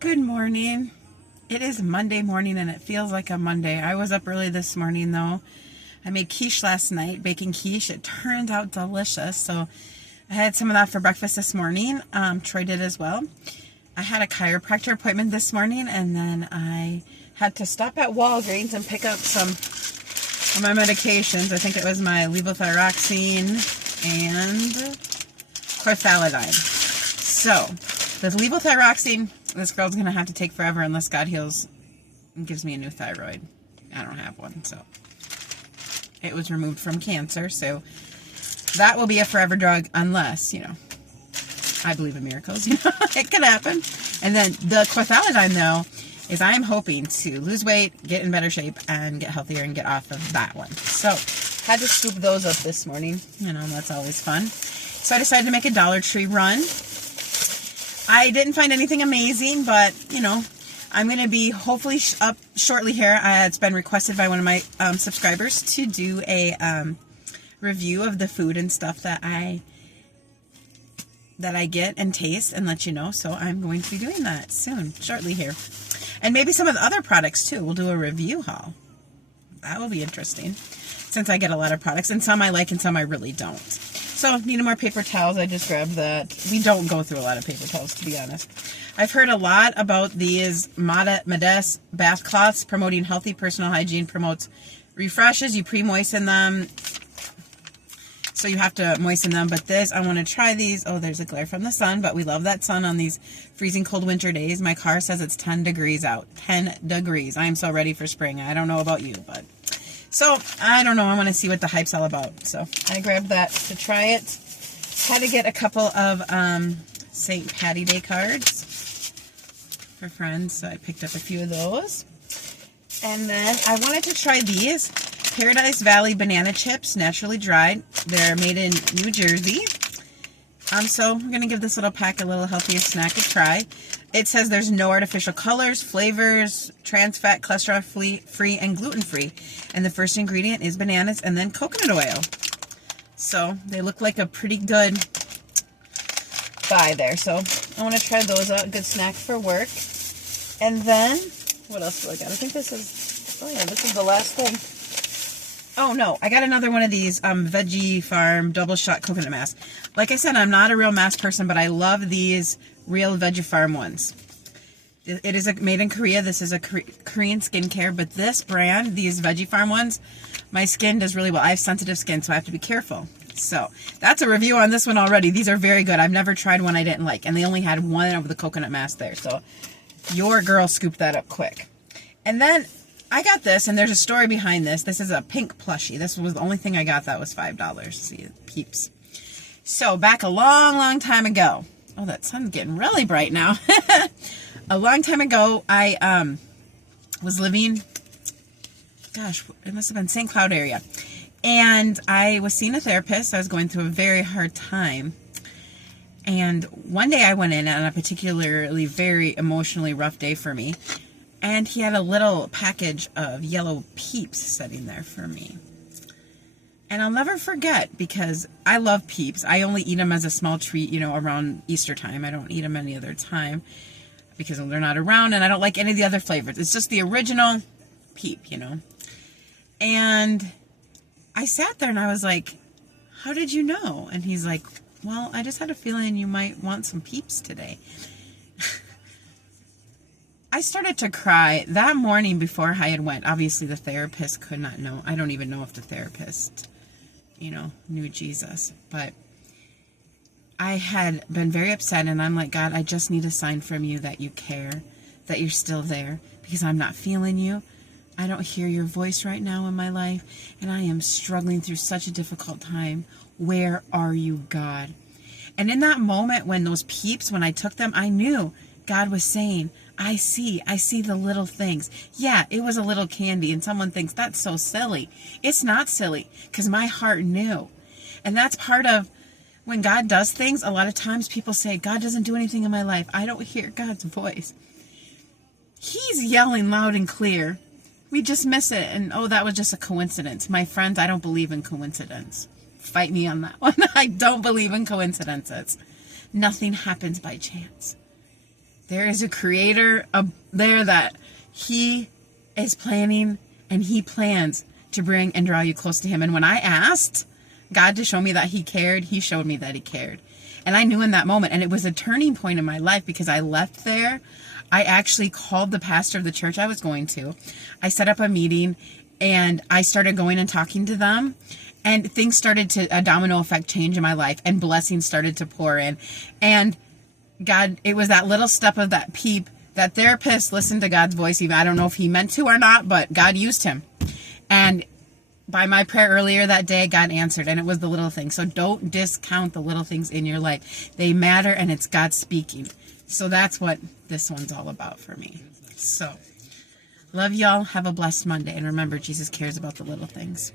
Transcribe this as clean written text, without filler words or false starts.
Good morning. It is Monday morning and it feels like a Monday. I was up early this morning though. I made quiche last night, baking quiche. It turned out delicious. So I had some of that for breakfast this morning. Troy did as well. I had a chiropractor appointment this morning and then I had to stop at Walgreens and pick up some of my medications. I think it was my levothyroxine and chlorthalidine. So the levothyroxine, this girl's going to have to take forever unless God heals and gives me a new thyroid. I don't have one, so. It was removed from cancer, so that will be a forever drug unless, I believe in miracles. It could happen. And then the chlorthalidine, though, is I'm hoping to lose weight, get in better shape, and get healthier and get off of that one. So, had to scoop those up this morning. That's always fun. So I decided to make a Dollar Tree run. I didn't find anything amazing, but, I'm going to be hopefully up shortly here. It's been requested by one of my subscribers to do a review of the food and stuff that I get and taste and let you know. So I'm going to be doing that soon, shortly here. And maybe some of the other products, too. We'll do a review haul. That will be interesting, since I get a lot of products, and some I like and some I really don't. So, needing more paper towels. I just grabbed that. We don't go through a lot of paper towels, to be honest. I've heard a lot about these Modest bath cloths promoting healthy personal hygiene, promotes refreshes. You pre-moisten them, so you have to moisten them. But I want to try these. Oh, there's a glare from the sun, but we love that sun on these freezing cold winter days. My car says it's 10 degrees out. 10 degrees. I am so ready for spring. I don't know about you, but... So, I don't know. I want to see what the hype's all about. So, I grabbed that to try it. Had to get a couple of St. Patty Day cards for friends. So, I picked up a few of those. And then I wanted to try these Paradise Valley banana chips, naturally dried. They're made in New Jersey. So, we're going to give this little pack a little healthier snack a try. It says there's no artificial colors, flavors, trans fat, cholesterol free, and gluten free. And the first ingredient is bananas and then coconut oil. So they look like a pretty good buy there. So I want to try those out. Good snack for work. And then, what else do I got? I think this is the last thing. Oh no, I got another one of these Veggie Farm double shot coconut mask. Like I said, I'm not a real mask person, but I love these real Veggie Farm ones. It is made in Korea. This is a Korean skincare, but this brand, these Veggie Farm ones, my skin does really well. I have sensitive skin, so I have to be careful. So that's a review on this one already. These are very good. I've never tried one I didn't like, and they only had one of the coconut mask there. So your girl scooped that up quick. And then I got this, and there's a story behind this. This is a pink plushie. This was the only thing I got that was $5. See, peeps. So back a long, long time ago. Oh, that sun's getting really bright now. A long time ago, I was living, gosh, it must have been St. Cloud area. And I was seeing a therapist. I was going through a very hard time. And one day I went in on a particularly very emotionally rough day for me. And he had a little package of yellow Peeps sitting there for me. And I'll never forget, because I love Peeps. I only eat them as a small treat, around Easter time. I don't eat them any other time because they're not around, and I don't like any of the other flavors. It's just the original Peep, And I sat there and I was like, how did you know? And he's like, well, I just had a feeling you might want some Peeps today. I started to cry that morning before I had went. Obviously, the therapist could not know. I don't even know if the therapist, knew Jesus. But I had been very upset, and I'm like, God, I just need a sign from you that you care, that you're still there, because I'm not feeling you. I don't hear your voice right now in my life, and I am struggling through such a difficult time. Where are you, God? And in that moment when those Peeps, when I took them, I knew God was saying, I see the little things. Yeah, it was a little candy, and someone thinks that's so silly. It's not silly, because my heart knew. And that's part of when God does things. A lot of times people say, God doesn't do anything in my life. I don't hear God's voice. He's yelling loud and clear. We just miss it, and that was just a coincidence. My friends, I don't believe in coincidence. Fight me on that one. I don't believe in coincidences. Nothing happens by chance. There is a creator up there that he is planning, and he plans to bring and draw you close to him. And when I asked God to show me that he cared, he showed me that he cared. And I knew in that moment, and it was a turning point in my life, because I left there. I actually called the pastor of the church I was going to. I set up a meeting, and I started going and talking to them. And things started to, a domino effect, change in my life, and blessings started to pour in. And God, it was that little step of that peep. That therapist listened to God's voice. Even I don't know if he meant to or not, but God used him. And by my prayer earlier that day, God answered, and it was the little things. So don't discount the little things in your life. They matter, and it's God speaking. So that's what this one's all about for me. So, love y'all. Have a blessed Monday. And remember, Jesus cares about the little things.